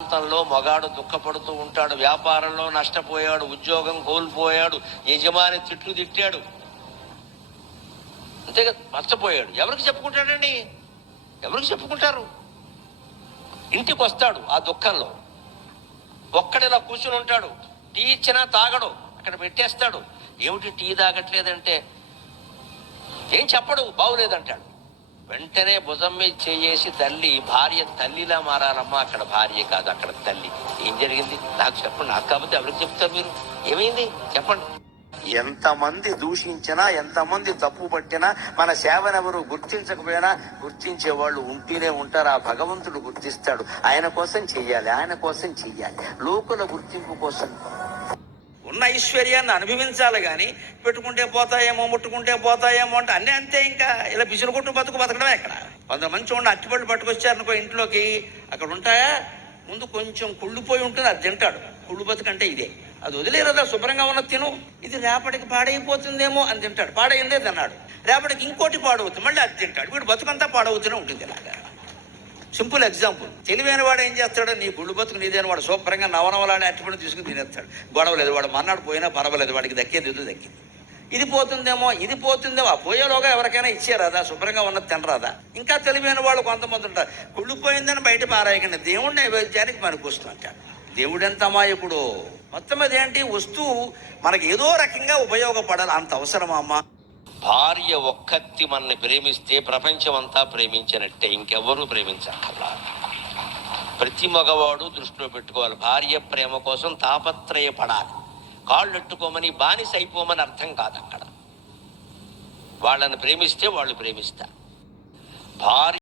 ప్రాంతంలో మగాడు దుఃఖపడుతూ ఉంటాడు, వ్యాపారంలో నష్టపోయాడు, ఉద్యోగం కోల్పోయాడు, యజమాని తిట్లు తిట్టాడు, అంతేగా నష్టపోయాడు. ఎవరికి చెప్పుకుంటాడండి? ఎవరికి చెప్పుకుంటారు? ఇంటికి వస్తాడు ఆ దుఃఖంలో, ఒక్కడిలా కూర్చుని ఉంటాడు, టీ ఇచ్చినా తాగడు, అక్కడ పెట్టేస్తాడు. ఏమిటి టీ తాగట్లేదంటే ఏం చెప్పడు, బాగులేదంటాడు. వెంటనే భుజం మీద చేసి తల్లి, భార్య తల్లిలా మారాలమ్మా, అక్కడ భార్య కాదు అక్కడ తల్లి. ఏం జరిగింది నాకు చెప్పండి, నాకు కాబట్టి ఎవరికి చెప్తారు మీరు? ఏమైంది చెప్పండి. ఎంతమంది దూషించినా, ఎంతమంది తప్పు పట్టినా, మన సేవనెవరు గుర్తించకపోయినా గుర్తించే వాళ్ళు ఉంటూనే ఉంటారు. ఆ భగవంతుడు గుర్తిస్తాడు. ఆయన కోసం చెయ్యాలి, ఆయన కోసం చెయ్యాలి, లోకుల గుర్తింపు కోసం. ఉన్న ఐశ్వర్యాన్ని అనుభవించాలి కానీ పెట్టుకుంటే పోతాయేమో, ముట్టుకుంటే పోతాయేమో అంటే అన్నీ అంతే. ఇంకా ఇలా బిసులు కొట్టు బతకడమే. ఇక్కడ కొంతమంది చూడండి, అట్టిపళ్ళు పట్టుకొచ్చారనుకో ఇంట్లోకి, అక్కడ ఉంటాయా ముందు కొంచెం కుళ్ళిపోయి ఉంటుంది, అది తింటాడు. కుళ్ళు బతుకంటే ఇదే. అది వదిలేరదా, శుభ్రంగా ఉన్న తిను, ఇది రేపటికి పాడైపోతుందేమో అని తింటాడు, పాడైందే తిన్నాడు. రేపటికి ఇంకోటి పాడవుతుంది, మళ్ళీ అది తింటాడు. వీడు బతుకంతా పాడవుతూనే ఉంటుంది ఇలాగా. Simple example. తెలివైన వాడు ఏం చేస్తాడు, నీ గుళ్ళు బతుకు నీదేని వాడు శుభ్రంగా నవనవలాడే అట్టుపడి తీసుకుని తినేస్తాడు. గొడవలేదు, వాడు మన్నాడు పోయినా పర్వాలేదు, వాడికి దక్కేది ఎదురు దక్కింది. ఇది పోతుందేమో, ఇది పోతుందేమో, ఆ పోయేలోగా ఎవరికైనా ఇచ్చారాదా, శుభ్రంగా ఉన్నది తినరాదా? ఇంకా తెలివైన వాళ్ళు కొంతమంది ఉంటారు, కుళ్ళిపోయిందని బయట పారాయకండి, దేవుడి నైవేద్యానికి పనికొస్తూ అంటాడు. దేవుడెంత అమాయకుడు. మొత్తం అదేంటి, వస్తువు మనకి ఏదో రకంగా ఉపయోగపడాలి, అంత అవసరమా అమ్మా? భార్య ఒక్కత్తి మనల్ని ప్రేమిస్తే ప్రపంచం అంతా ప్రేమించినట్టే, ఇంకెవ్వరూ ప్రేమించక్కర్లా. ప్రతి మగవాడు దృష్టిలో పెట్టుకోవాలి, భార్య ప్రేమ కోసం తాపత్రయపడాలి. కాళ్ళెట్టుకోమని, బానిస అయిపోమని అర్థం కాదు అక్కడ. వాళ్ళని ప్రేమిస్తే వాళ్ళు ప్రేమిస్తారు. భార్య